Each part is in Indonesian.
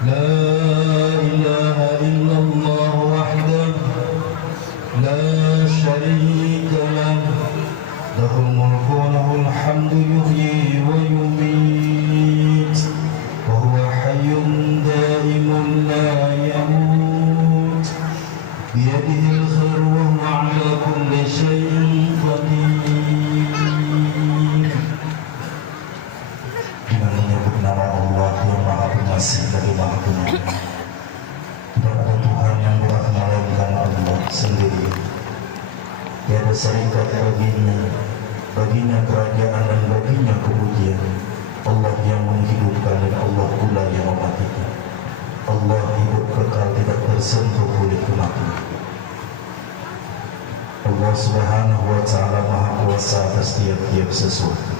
لا إله إلا الله وحده لا شريك له له الملك وله الحمد يحيي ويميت وهو حي دائم لا يموت بيده الخير وهو على كل شيء قدير. Dengan menyebut nama Allah yang Maha Pengasih lagi Maha Penyayang, tidak ada Tuhan yang berhak melainkan Allah sendiri. Tiada syarikat baginya kerajaan dan baginya kemudian. Allah yang menghidupkan dan Allah pula yang mematikan. Allah hidup kekal tidak tersentuh oleh kematian. Allah Subhanahu wa Ta'ala Maha Kuasa atas tiap-tiap sesuatu.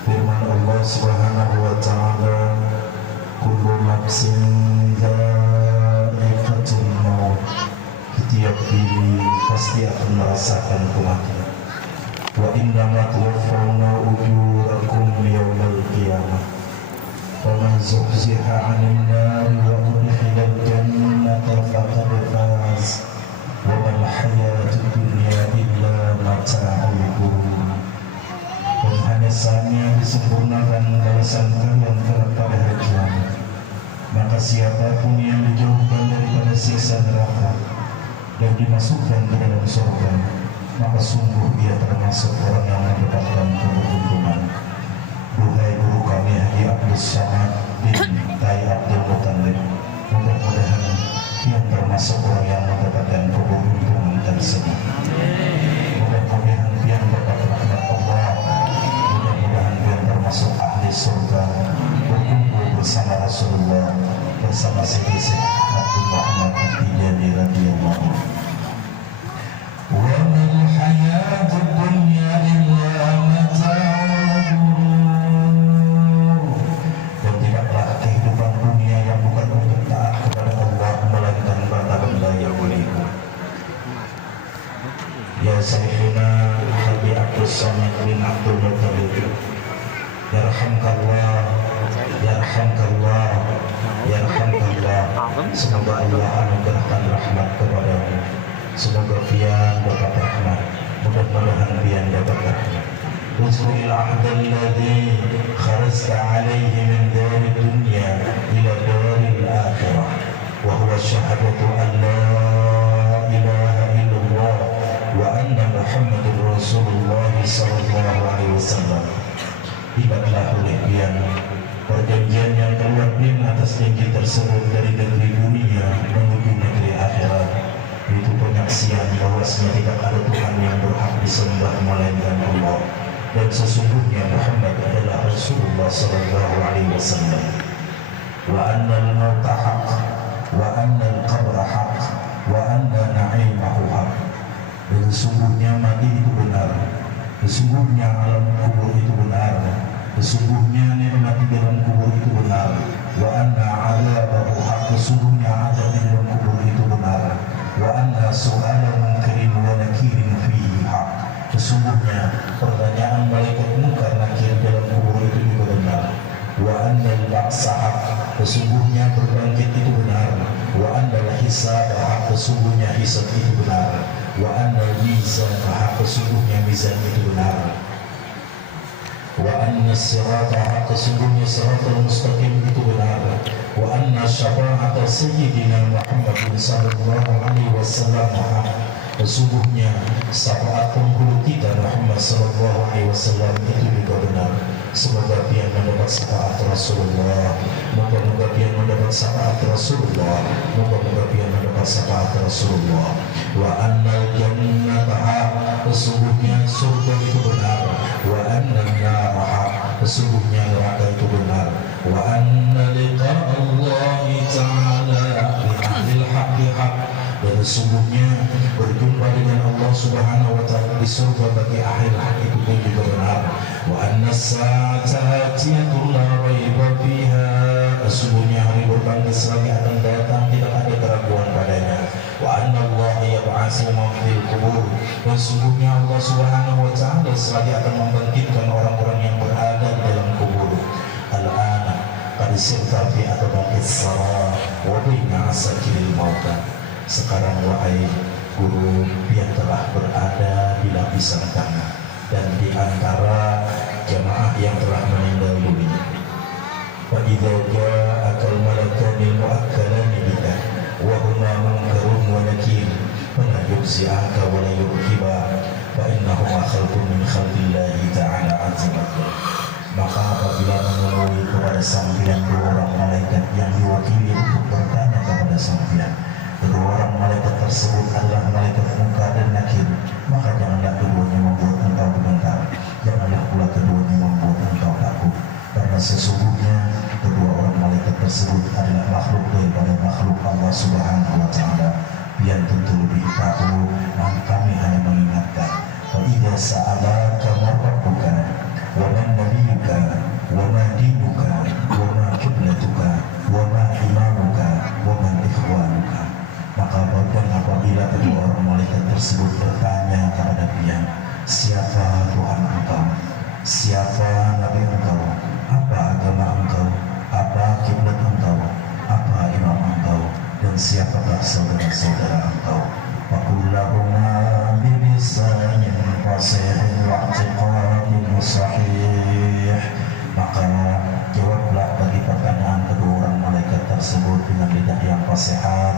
Firman Allah Subhanahu wa Ta'ala, kullu nafsin dha'iqatul maut. Setiap diri pasti akan merasakan kematian. Wa innama tuwaffawna ujurakum yawmal qiyamah. Faman zuhziha 'anil nari wa udkhilal jannata faqad faz. Wa mal hayatud dunya illa mata'ul ghurur. Dan hanya saatnya disempurnakan balasan kalian kelak pada hari kiamat. Maka siapapun yang dijauhkan daripada siksa neraka dan dimasukkan ke dalam surga, maka sungguh dia termasuk orang yang mendapatkan keberuntungan. Duhai guru kami Haji Abdul Samad bin Tai Abdul Muttalib, mudah-mudahan dia termasuk orang yang mendapatkan keberuntungan tersebut. Mudah-mudahan dia mendapat rahmat Allah. Mudah-mudahan dia termasuk ahli surga, berkumpul bersama Rasulullah, bersama Syekh Abdul Muhammad At-Tijani radhiyallahu anhu. Wa mal hayatud dunya illa mata'ul ghurur. Dan tidaklah kehidupan dunia yang bukan untuk taat kepada Allah melainkan benda-benda yang menipu. Ya Sayyidina Haji Abdul Samad bin Abdul Muttalib, yarhamkallah, yarhamkallah, yarhamkallah. Semoga Allah anugerahkan rahmat kepadamu. Semoga pian dapat rahmat. Mudah-mudahan pian dapat rahmat. Uzkuril ahdal ladzi kharajta alaihi min dari dunya ila daril akhirah, wa huwa syahadatu an la ilaha illallah wa anna Muhammadur Rasulullah sallallahu alaihi wasallam. Ingatlah oleh pian perjanjian yang keluar pian atas janji tersebut dari negeri dunia menuju negeri akhirat, itu penyaksian bahwasanya tidak ada Tuhan yang berhak disembah melainkan Allah, dan sesungguhnya Muhammad adalah Rasulullah sallallahu alaihi wasallam. Wa anna al-mauta haqq wa anna al-qabra haqq wa anna na'imahu haqq. Dan sesungguhnya mati itu benar, sesungguhnya alam kubur itu benar, sesungguhnya nikmat di dalam kubur itu benar. Wa anna 'adzabahu haqq. Sesungguhnya azab di dalam kubur itu benar. Wa anna su'ala munkarin wa nakirin fihi haqq. Sesungguhnya pertanyaan malaikat munkar nakir dalam kubur itu juga benar. Wa anna al-ba'sa haqq. Sesungguhnya berbangkit itu benar. Wa anna al-hisab haqq. Sesungguhnya hisab itu benar. Wa anna al-mizan haqq. Sesungguhnya mizan itu benar. Wa anna as-sirata haqq. Sesungguhnya siratal mustaqim itu benar. Wa anna syafa'ata sayyidina Muhammad sallallahu alaihi wasallam haqq. Sesungguhnya syafaat penghulu kita Muhammad sallallahu alaihi wasallam itu juga benar. Semoga dia mendapat syafaat Rasulullah. Moga-moga dia mendapat syafaat Rasulullah. Moga-moga dia mendapat syafaat Rasulullah. Wa annal jannata haq. Sesungguhnya surga itu benar. Wa annan nar haq. Sesungguhnya neraka itu benar. Wa anna liqa Allah ta'ala bi ahlil haqqi haq. Dan sesungguhnya berjumpa dengan Allah Subhanahu wa Ta'ala di surga bagi akhir hak itu pun juga benar. Wa anna as-sa'ata atiyatun la raiba fiha. Sesungguhnya hari berbangkit selagi akan datang tidak ada keraguan padanya. Wa anna Allah yab'atsu man fil qubur. Dan sesungguhnya Allah Subhanahu wa Ta'ala selagi akan membangkitkan orang-orang yang berada di dalam kubur. Al-ana qad sirta fi adabaqis sara wa baina asakiril mauta. Sekarang wahai guru yang telah berada di lapisan tanah dan di antara jamaah yang telah meninggal dunia. Wa idza ja'akal malakanil mu'akkalani bika wa huma munkarun wa nakir fala yujzi'aka wa la yurhiba fa innahuma khalqun min khalqillahi ta'ala azza wa jalla. Maka apabila menemui kepada sambian dua orang malaikat yang diwakili untuk bertanya kepada sambian, kedua orang malaikat tersebut adalah malaikat munkar dan nakir, maka janganlah keduanya membuat engkau gentar, janganlah pula keduanya membuat engkau takut, karena sesungguhnya kedua orang malaikat tersebut adalah makhluk daripada makhluk Allah Subhanahu wa Ta'ala yang tentu lebih tahu, dan kami hanya mengingatkan. Wa idza sa'alaka rabbuka wa man nabiyuka wa ma dinuka wa ma qiblatuka wa ma imamuka wa man ikhwanuka. Maka apabila kedua orang malaikat tersebut bertanya kepada dia, siapa Tuhan engkau, siapa Nabi engkau, apa agama engkau, apa kiblat engkau, apa imam engkau, dan siapakah saudara-saudara engkau. Fakullahuma bilisanin fasihin wa'tiqadin sahih. Maka jawablah bagi pertanyaan kedua orang malaikat tersebut dengan lidah yang fasihat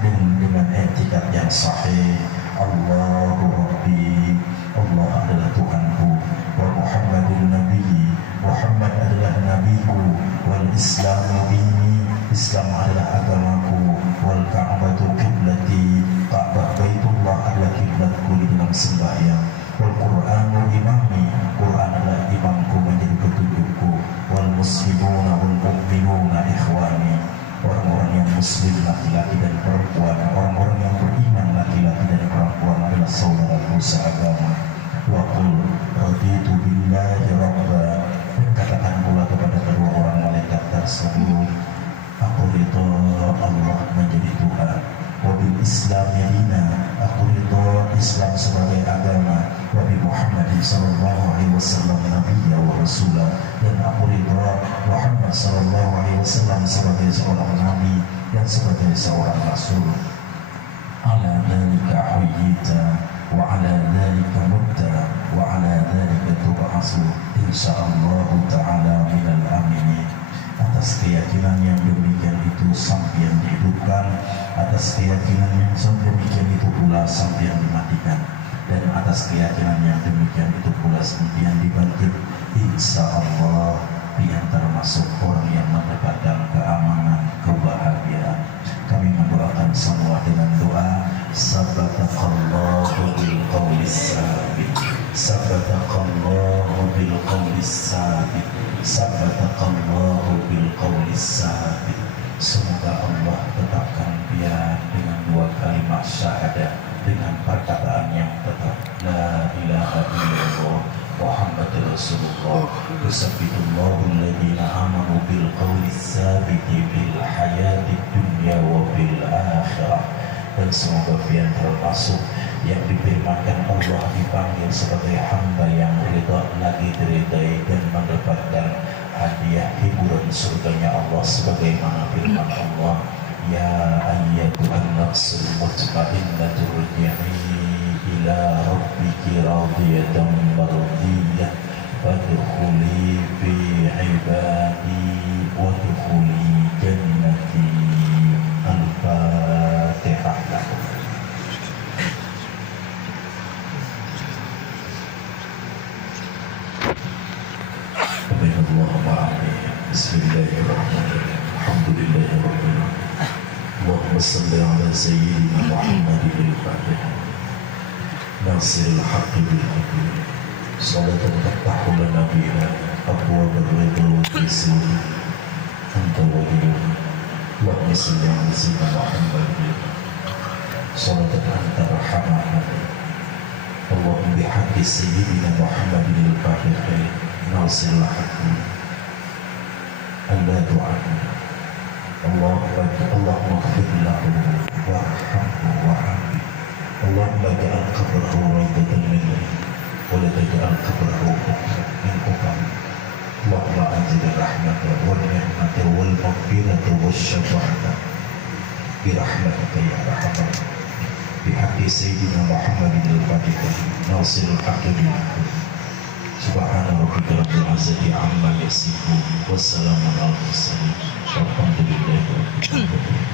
dan dengan etikad yang sahih. Allahu Rabbi, Allah adalah Tuhanku, wa Muhammadun Nabi, Muhammad adalah nabiku, wal Islamu dini, Islam adalah agamaku, wal Ka'batu qiblati, Ka'bah Baitullah adalah kiblatku di dalam sembahyang, wal Qur'anu imami, Qur'an adalah imamku menjadi petunjukku, wal muslimuna wal mu'minuna ikhwani, orang-orang yang muslim laki-laki dan perempuan, orang-orang yang beriman laki-laki dan perempuan adalah saudaraku seagama. Wa qul raditu billahi rabba, katakan pula kepada kedua orang malaikat tersebut, aku ridho Allah menjadi Tuhan, wa bil Islam dina, aku ridho Islam sebagai agama, wa bi Muhammadin sallallahu alaihi wasallam nabiyya wa rasulah, dan aku ridho Muhammad sallallahu alaihi wasallam sebagai seorang nabi dan sebagai seorang rasul. Ala dzalika huyyita wa ala dzalika mutta wa ala dzalika tub'atsu insyaallah taala minal aminin. Atas keyakinan yang demikian itu sampai dihidupkan, atas keyakinan yang demikian itu pula sampai dimatikan, dan atas keyakinan yang demikian itu pula sampai dibangkit. Insyaallah dia termasuk orang yang mendapatkan keamanan, kebahagiaan. Kami mendoakan semua dengan doa sabbataqallahu bil qawlis sabit, sabbataqallahu bil qawlis sabit, sabbataqallahu bil qawlis sabit. Semoga Allah tetapkan dia dengan dua kalimat syahadat, dengan perkataan yang tetap la ilaha illallah Muhammadur Rasulullah. Yusabbitullahu alladhina amanu bil qawli tsabiti fil hayatid dunya wa fil akhirah. Dan semoga pian termasuk yang difirmankan Allah dipanggil sebagai hamba yang ridha lagi diridai dan mendapatkan hadiah hiburan surganya Allah, sebagaimana firman Allah, ya ayyatuhan nafsul mutmainnatu irji'i ila rabbiki radiyatan mardiyah fadkhuli fi ibadi wadkhuli jannati. Al-Fatihah. Bismillahirrahmanirrahim. Alhamdulillahirabbil alamin. Allahumma shalli ala sayyidina Muhammadin al-Fatih nasiril haqqi bil haqqi salatan taftahu lana biha abwaab ar-ridha wal yusr anta waliyuna. Allahumma shalli ala sayyidina Muhammadin salatan anta rahmana. Allahumma bihaqqi sayyidina Muhammadin al-Fatih nasiril haqqi Allah doakan. Allahumma ighfir lahu warhamhu warhamni. Allahumma ja'al qabrahu rawdatan min wa la taj'al qabrahu min uqam. Allahumma anzil rahmata wal ni'mata wal maghfirata wasyafa'ata bi rahmatika ya arhamar bi haqqi sayyidina Muhammadin al-Fatihah nasirul haqqi bil haqq. Subhana rabbika rabbil izzati amma yasifun wassalamun alal mursalin walhamdulillahi rabbil alamin.